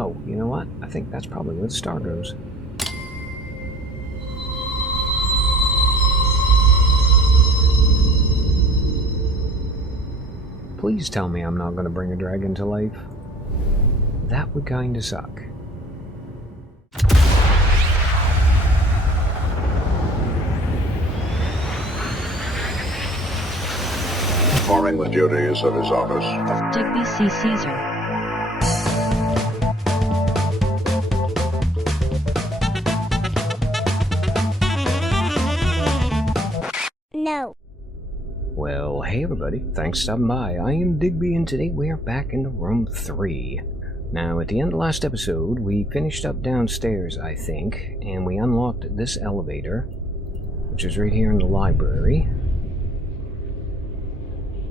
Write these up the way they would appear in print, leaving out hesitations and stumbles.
Oh, you know what? I think that's probably where the star goes. Please tell me I'm not going to bring a dragon to life. That would kinda suck. Performing the duties of his office. Digby C. Caesar. No. Well, hey everybody, thanks for stopping by. I am Digby, and today we are back in room 3. Now, at the end of last episode, we finished up downstairs, I think, and we unlocked this elevator, which is right here in the library.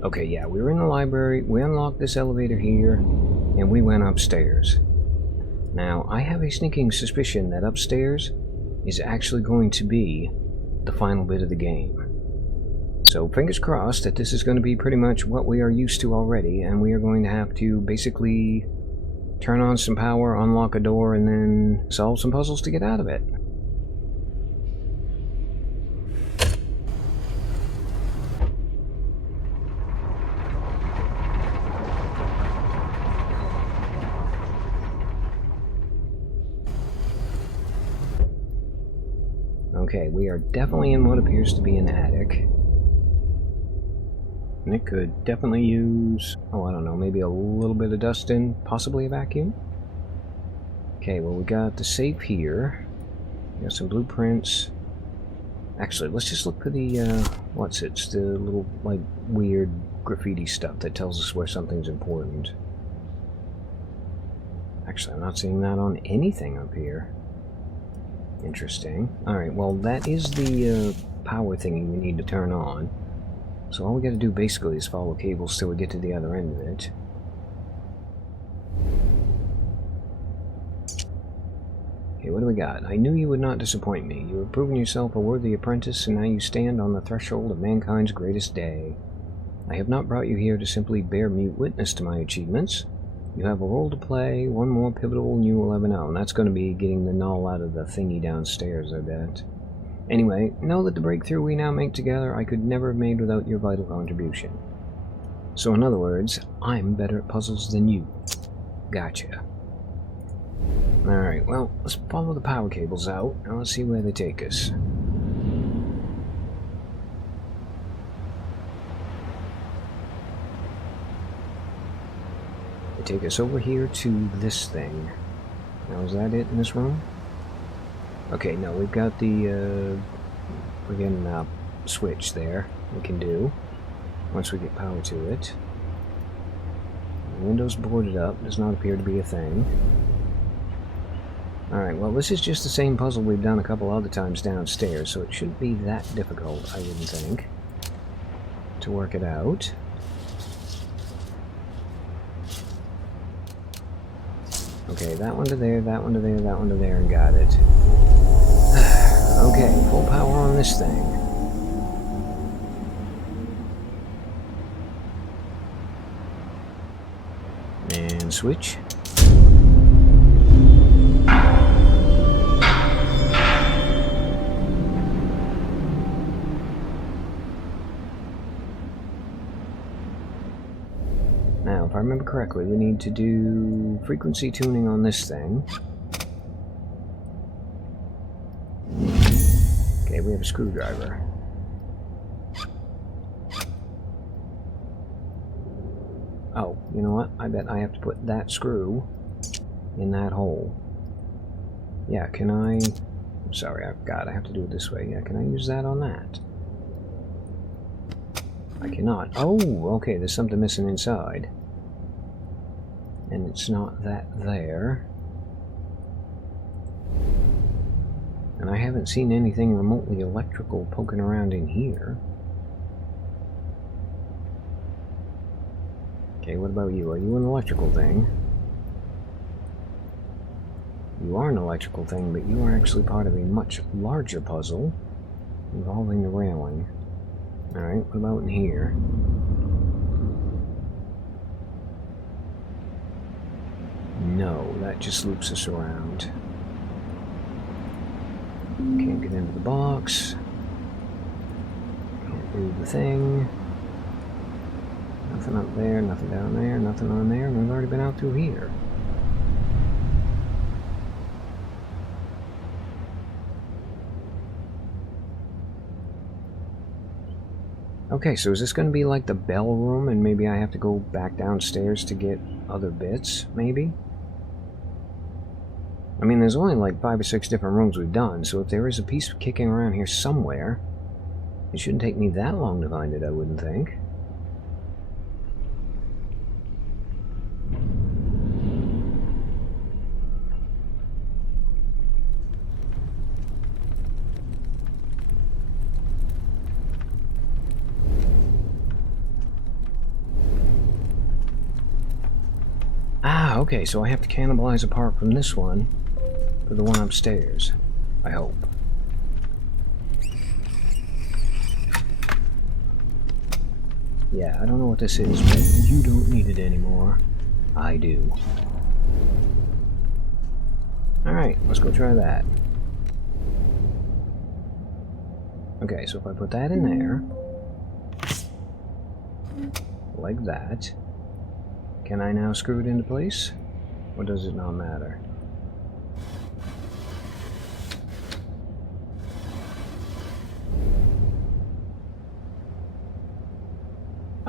Okay, yeah, we were in the library, we unlocked this elevator here, and we went upstairs. Now, I have a sneaking suspicion that upstairs is actually going to be the final bit of the game. So fingers crossed that this is going to be pretty much what we are used to already, and we are going to have to basically turn on some power, unlock a door, and then solve some puzzles to get out of it. Okay, we are definitely in what appears to be an attic. And it could definitely use, oh, I don't know, maybe a little bit of dusting, possibly a vacuum? Okay, well, we got the safe here. We got some blueprints. Actually, let's just look for the, what's it? It's the little, like, weird graffiti stuff that tells us where something's important. Actually, I'm not seeing that on anything up here. Interesting. Alright, well, that is the, power thingy we need to turn on. So all we gotta do basically is follow cables till we get to the other end of it. Okay, what do we got? I knew you would not disappoint me. You have proven yourself a worthy apprentice, and now you stand on the threshold of mankind's greatest day. I have not brought you here to simply bear mute witness to my achievements. You have a role to play, one more pivotal, and you will ever know. And that's going to be getting the null out of the thingy downstairs, I bet. Anyway, know that the breakthrough we now make together I could never have made without your vital contribution. So in other words, I'm better at puzzles than you. Gotcha. Alright, well, let's follow the power cables out, and let's see where they take us. They take us over here to this thing. Now, is that it in this room? Okay, no, we've got the, friggin' switch there we can do once we get power to it. The window's boarded up, does not appear to be a thing. Alright, well, this is just the same puzzle we've done a couple other times downstairs, so it shouldn't be that difficult, I wouldn't think, to work it out. Okay, that one to there, that one to there, that one to there, and got it. Okay, full power on this thing. And switch. Now, if I remember correctly, we need to do frequency tuning on this thing. Okay, we have a screwdriver. Oh, you know what? I bet I have to put that screw in that hole. Yeah, can I... I'm sorry, I forgot. I have to do it this way. Yeah, can I use that on that? I cannot. Oh, okay, there's something missing inside. And it's not that there. And I haven't seen anything remotely electrical poking around in here. Okay, what about you? Are you an electrical thing? You are an electrical thing, but you are actually part of a much larger puzzle involving the railing. Alright, what about in here? No, that just loops us around. Can't get into the box. Can't do the thing. Nothing up there, nothing down there, nothing on there, and we've already been out through here. Okay, so is this going to be like the bell room, and maybe I have to go back downstairs to get other bits, maybe? I mean, there's only like 5 or 6 different rooms we've done, so if there is a piece kicking around here somewhere, it shouldn't take me that long to find it, I wouldn't think. Ah, okay, so I have to cannibalize a part from this one for the one upstairs, I hope. Yeah, I don't know what this is, but you don't need it anymore. I do. Alright, let's go try that. Okay, so if I put that in there, like that, can I now screw it into place? Or does it not matter?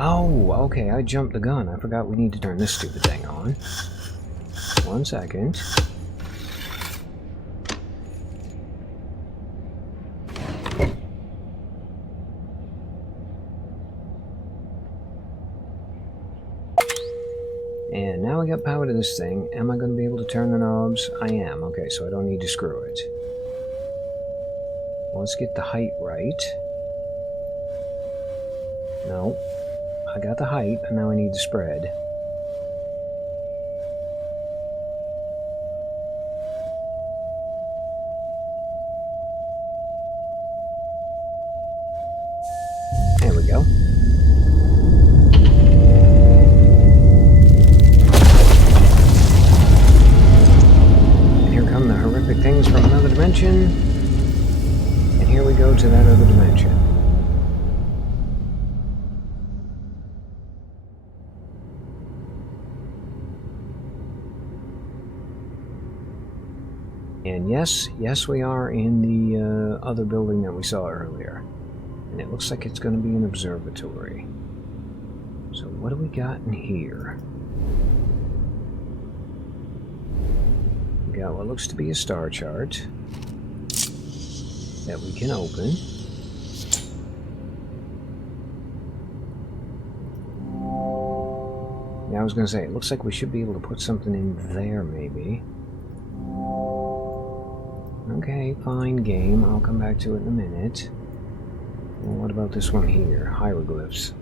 Oh, okay, I jumped the gun. I forgot we need to turn this stupid thing on. 1 second. And now I got power to this thing. Am I going to be able to turn the knobs? I am. Okay, so I don't need to screw it. Well, let's get the height right. No. I got the height, and now I need the spread. There we go. And here come the horrific things from another dimension. And here we go to that other dimension. And yes, we are in the other building that we saw earlier. And it looks like it's going to be an observatory. So what do we got in here? We got what looks to be a star chart that we can open. Yeah, I was going to say, it looks like we should be able to put something in there, maybe. Okay, fine game. I'll come back to it in a minute. Well, what about this one here? Hieroglyphs.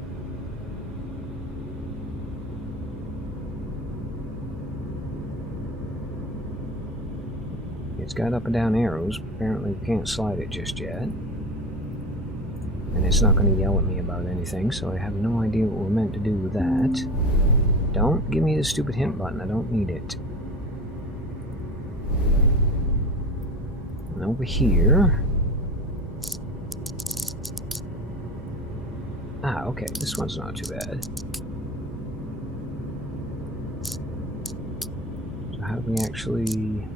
It's got up and down arrows. Apparently we can't slide it just yet. And it's not going to yell at me about anything, so I have no idea what we're meant to do with that. Don't give me the stupid hint button. I don't need it. And over here... Ah, okay, this one's not too bad. So how do we actually...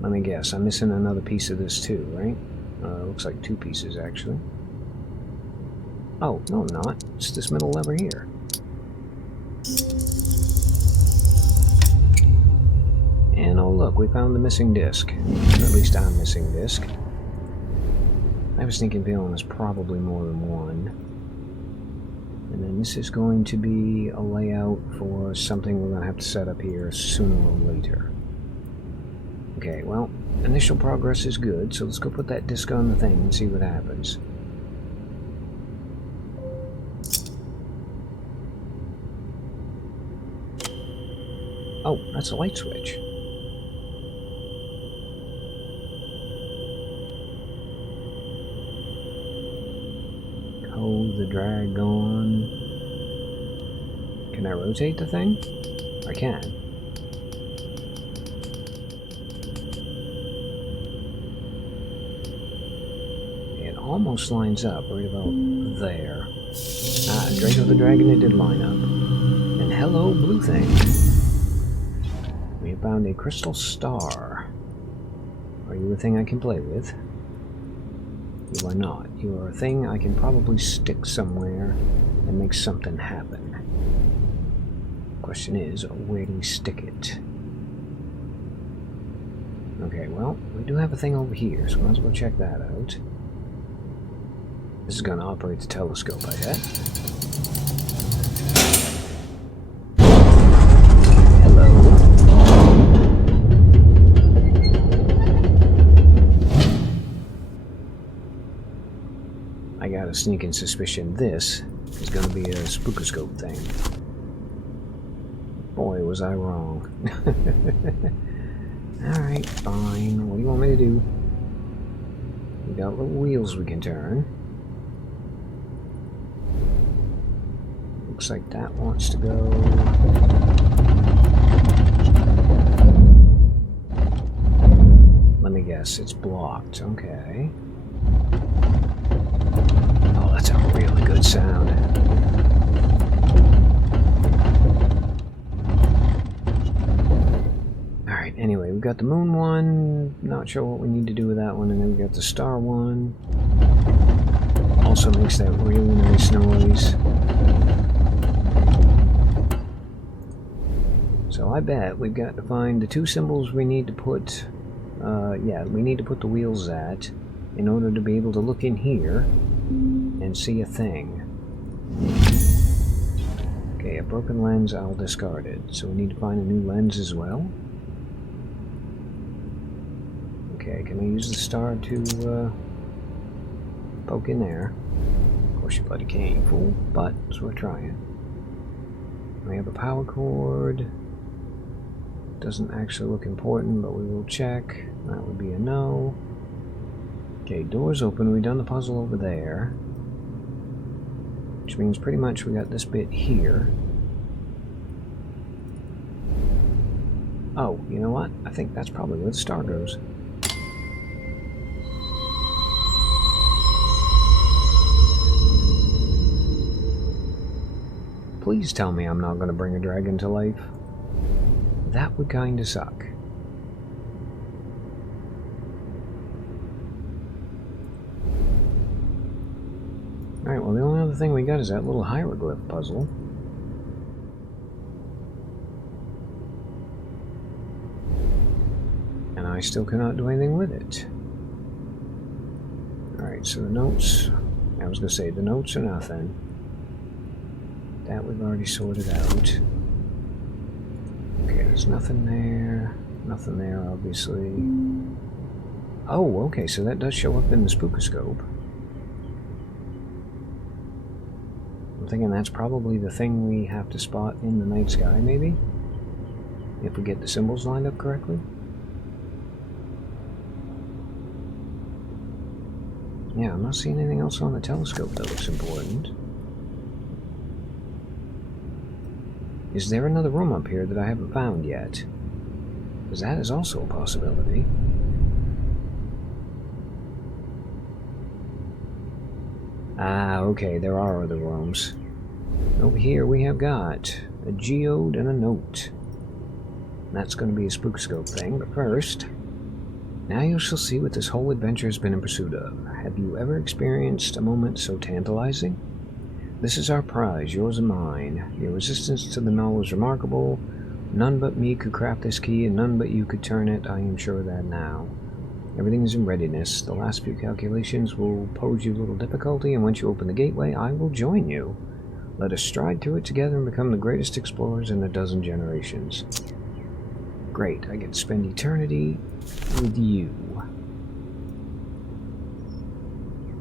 Let me guess, I'm missing another piece of this too, right? Looks like 2 pieces, actually. Oh, no I'm not. It's this middle lever here. And oh look, we found the missing disc. At least I'm missing disc. I have a sneaking feeling there's probably more than one. And then this is going to be a layout for something we're going to have to set up here sooner or later. Okay, well, initial progress is good, so let's go put that disc on the thing and see what happens. Oh, that's a light switch. Hold the dragon. Can I rotate the thing? I can. It almost lines up right about there. Ah, Drake of the Dragon, it did line up. And hello, blue thing. We have found a crystal star. Are you a thing I can play with? You are not. You are a thing I can probably stick somewhere and make something happen. Question is, where do we stick it? Okay, well, we do have a thing over here, so we might as well check that out. This is going to operate the telescope, I bet. I got a sneaking suspicion this is going to be a spookoscope thing. Boy, was I wrong. Alright, fine. What do you want me to do? We got little wheels we can turn. Looks like that wants to go. Let me guess, it's blocked. Okay. Oh, that's a really good sound. Alright, anyway, we've got the moon one. Not sure what we need to do with that one. And then we got the star one. Also makes that really nice noise. So I bet we've got to find the two symbols we need to put, we need to put the wheels at in order to be able to look in here and see a thing. Okay, a broken lens, I'll discard it. So we need to find a new lens as well. Okay, can I use the star to poke in there? Of course you bloody can't, you fool, but it's worth trying. We have a power cord. Doesn't actually look important, but we will check. That would be a no. Okay, doors open. We've done the puzzle over there. Which means pretty much we got this bit here. Oh, you know what? I think that's probably where the star goes. Please tell me I'm not going to bring a dragon to life. That would kinda suck. Alright, well the only other thing we got is that little hieroglyph puzzle. And I still cannot do anything with it. Alright, so the notes... I was gonna say, the notes are nothing. That we've already sorted out. Okay, there's nothing there. Nothing there, obviously. Oh, okay, so that does show up in the spookoscope. I'm thinking that's probably the thing we have to spot in the night sky, maybe? If we get the symbols lined up correctly? Yeah, I'm not seeing anything else on the telescope that looks important. Is there another room up here that I haven't found yet? Because that is also a possibility. Ah, okay, there are other rooms. Over here we have got a geode and a note. That's going to be a spookoscope thing, but first... Now you shall see what this whole adventure has been in pursuit of. Have you ever experienced a moment so tantalizing? This is our prize, yours and mine. Your resistance to the Null is remarkable. None but me could craft this key, and none but you could turn it. I am sure of that now. Everything is in readiness. The last few calculations will pose you little difficulty, and once you open the gateway, I will join you. Let us stride through it together and become the greatest explorers in a dozen generations. Great, I get to spend eternity with you.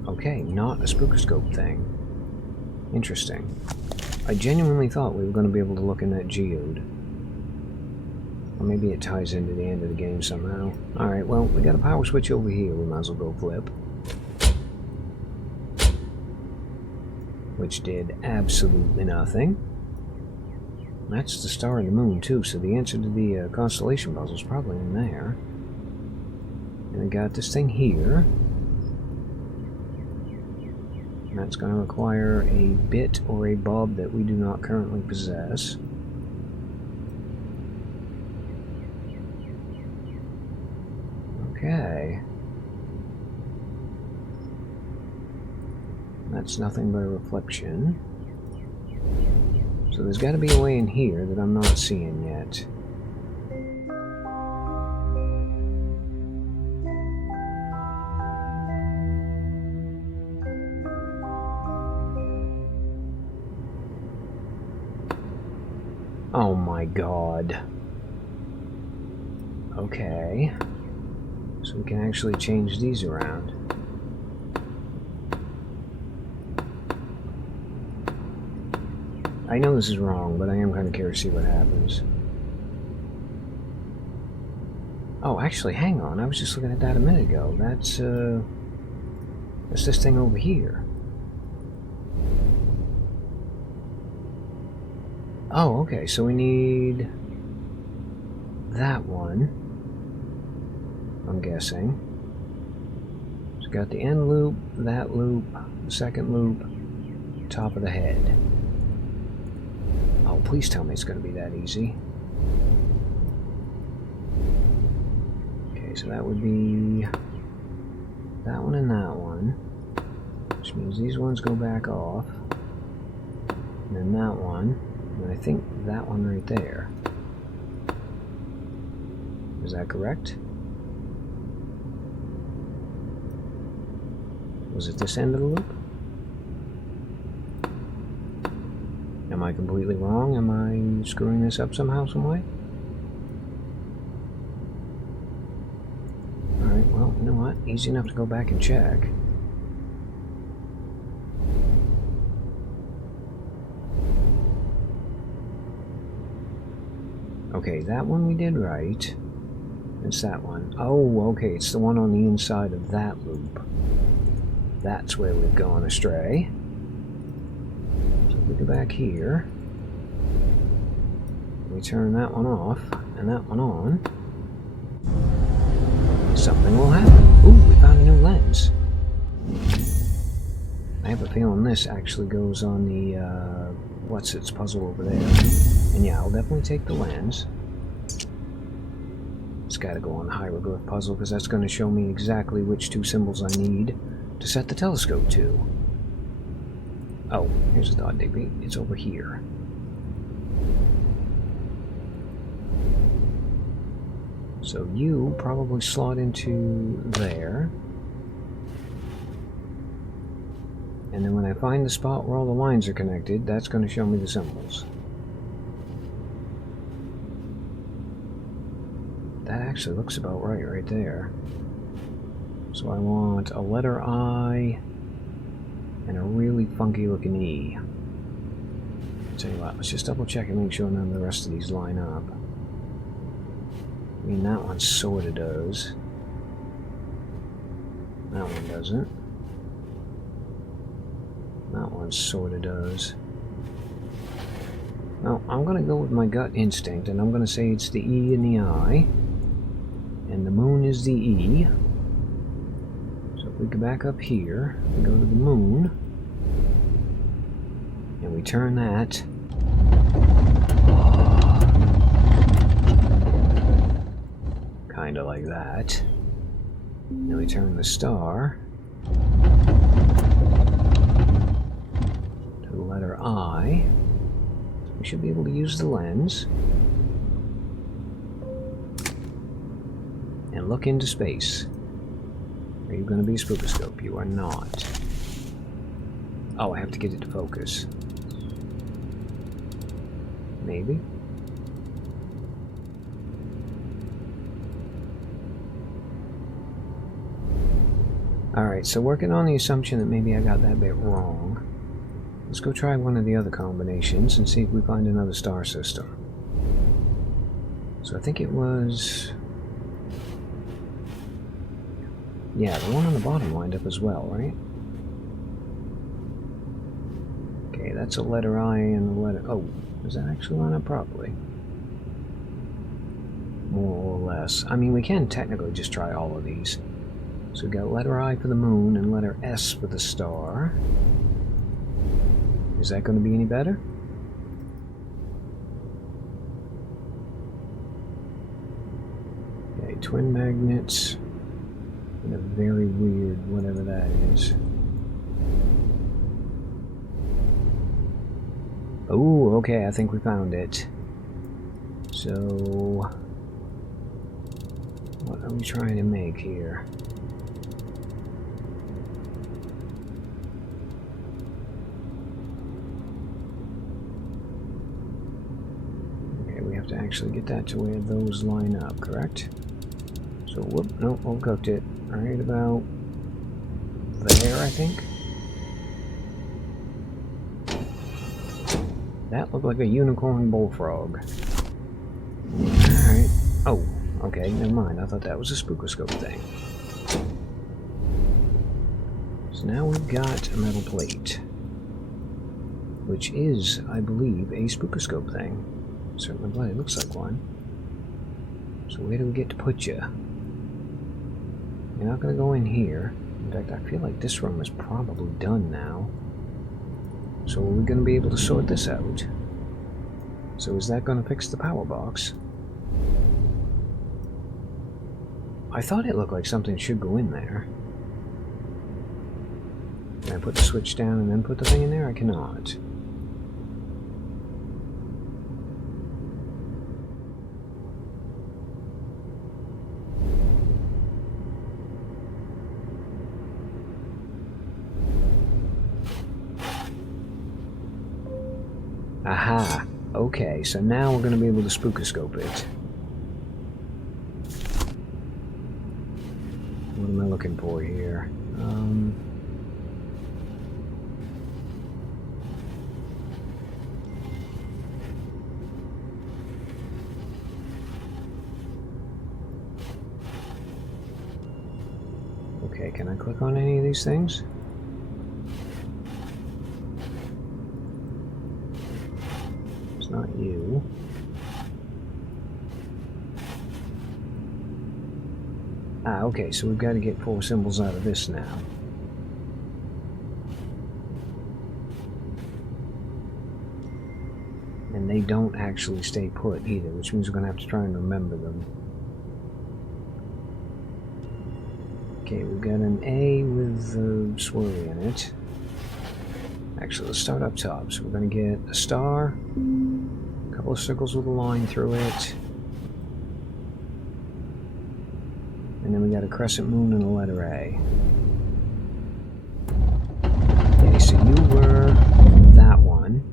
Okay, not a spookoscope thing. Interesting. I genuinely thought we were going to be able to look in that geode. Or maybe it ties into the end of the game somehow. Alright, well, we got a power switch over here we might as well go flip. Which did absolutely nothing. That's the star and the moon, too, so the answer to the constellation puzzle is probably in there. And we got this thing here. And that's going to require a bit or a bob that we do not currently possess. Okay. That's nothing but a reflection. So there's got to be a way in here that I'm not seeing yet. Oh my god. Okay. So we can actually change these around. I know this is wrong, but I am kind of curious to see what happens. Oh, actually, hang on. I was just looking at that a minute ago. That's this thing over here. Oh, okay. So we need that one, I'm guessing. So got the end loop, that loop, the second loop, top of the head. Oh, please tell me it's going to be that easy. Okay, so that would be that one and that one, which means these ones go back off, and then that one, and I think that one right there. Is that correct? Was it this end of the loop? Am I completely wrong? Am I screwing this up somehow, some way? Alright, well, you know what? Easy enough to go back and check. Okay, that one we did right. It's that one. Oh, okay, it's the one on the inside of that loop. That's where we've gone astray. We go back here, we turn that one off and that one on, something will happen. Ooh, we found a new lens. I have a feeling this actually goes on the what's its puzzle over there. And yeah, I'll definitely take the lens. It's got to go on the hieroglyph puzzle because that's going to show me exactly which two symbols I need to set the telescope to. Oh, here's the thought, Digby. It's over here. So you probably slot into there. And then when I find the spot where all the lines are connected, that's going to show me the symbols. That actually looks about right there. So I want a letter I and a really funky looking E. Tell you what, let's just double check and make sure none of the rest of these line up. I mean, that one sorta does. That one doesn't. That one sorta does. Now, I'm gonna go with my gut instinct, and I'm gonna say it's the E and the I, and the moon is the E. So if we go back up here, we go to the moon, and we turn that. Kinda like that. Then we turn the star to the letter I. We should be able to use the lens and look into space. Are you going to be a spookoscope? You are not. Oh, I have to get it to focus. Maybe. Alright, so working on the assumption that maybe I got that bit wrong, let's go try one of the other combinations and see if we find another star system. So I think it was... yeah, the one on the bottom lined up as well, right? Okay, that's a letter I and a letter... oh, Does that actually line up properly? More or less. I mean, we can technically just try all of these. So we've got letter I for the moon and letter S for the star. Is that going to be any better? Okay, twin magnets. And a very weird whatever that is. Oh, okay, I think we found it. So, what are we trying to make here? Okay, we have to actually get that to where those line up, correct? So, whoop, nope, overcooked it. Right about there, I think. That looked like a unicorn bullfrog. Alright. Oh, okay, never mind. I thought that was a spookoscope thing. So now we've got a metal plate. Which is, I believe, a spookoscope thing. Certainly glad it looks like one. So where do we get to put you? You're not going to go in here. In fact, I feel like this room is probably done now. So are we going to be able to sort this out? So is that going to fix the power box? I thought it looked like something should go in there. Can I put the switch down and then put the thing in there? I cannot. Aha! Okay, so now we're going to be able to spookoscope it. What am I looking for here? Okay, can I click on any of these things? Not you. Ah, okay, so we've got to get 4 symbols out of this now. And they don't actually stay put either, which means we're going to have to try and remember them. Okay, we've got an A with a swirly in it. Actually, let's start up top. So we're going to get a star, a couple of circles with a line through it, and then we got a crescent moon and a letter A. Okay, so you were that one.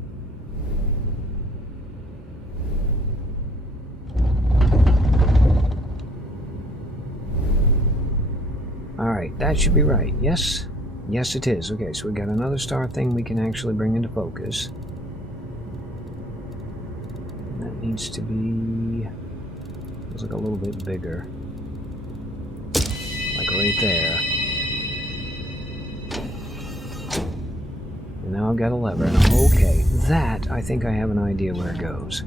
Alright, that should be right. Yes? Yes, it is. Okay, so we got another star thing we can actually bring into focus. And that needs to be... Looks like a little bit bigger. Like right there. And now I've got a lever. Okay, that, I think I have an idea where it goes.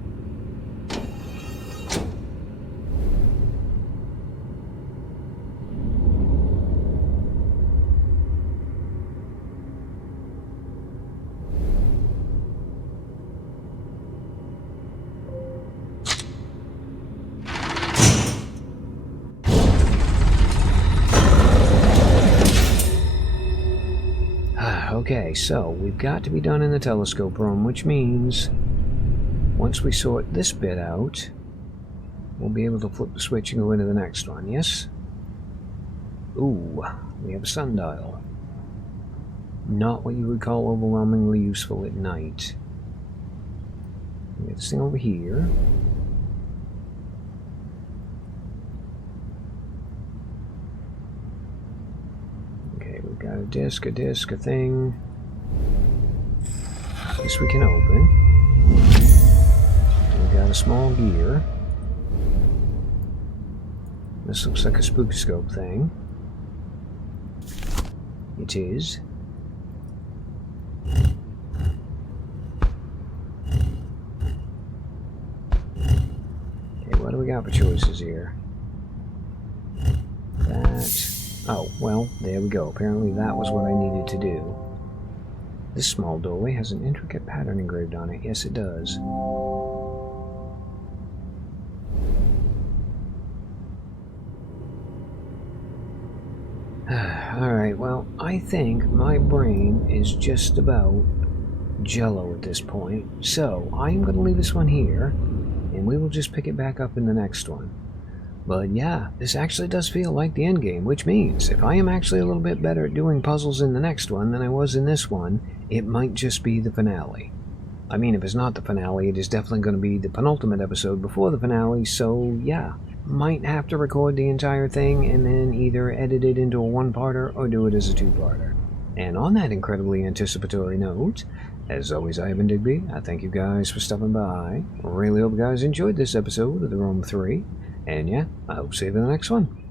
Okay, so we've got to be done in the telescope room, which means once we sort this bit out, we'll be able to flip the switch and go into the next one, yes? Ooh, we have a sundial. Not what you would call overwhelmingly useful at night. We have this thing over here. We've got a disc, a thing. This we can open. We've got a small gear. This looks like a spookoscope thing. It is. what do we got for choices here? That... Oh, well, there we go. Apparently that was what I needed to do. This small doorway has an intricate pattern engraved on it. Yes, it does. Alright, well, I think my brain is just about jello at this point. So, I'm going to leave this one here, and we will just pick it back up in the next one. But yeah, this actually does feel like the end game, which means if I am actually a little bit better at doing puzzles in the next one than I was in this one, it might just be the finale. I mean, if it's not the finale, it is definitely going to be the penultimate episode before the finale, so yeah. Might have to record the entire thing and then either edit it into a one-parter or do it as a two-parter. And on that incredibly anticipatory note, as always, I have been Digby. I thank you guys for stopping by. Really hope you guys enjoyed this episode of The Room 3. And yeah, I hope to see you in the next one.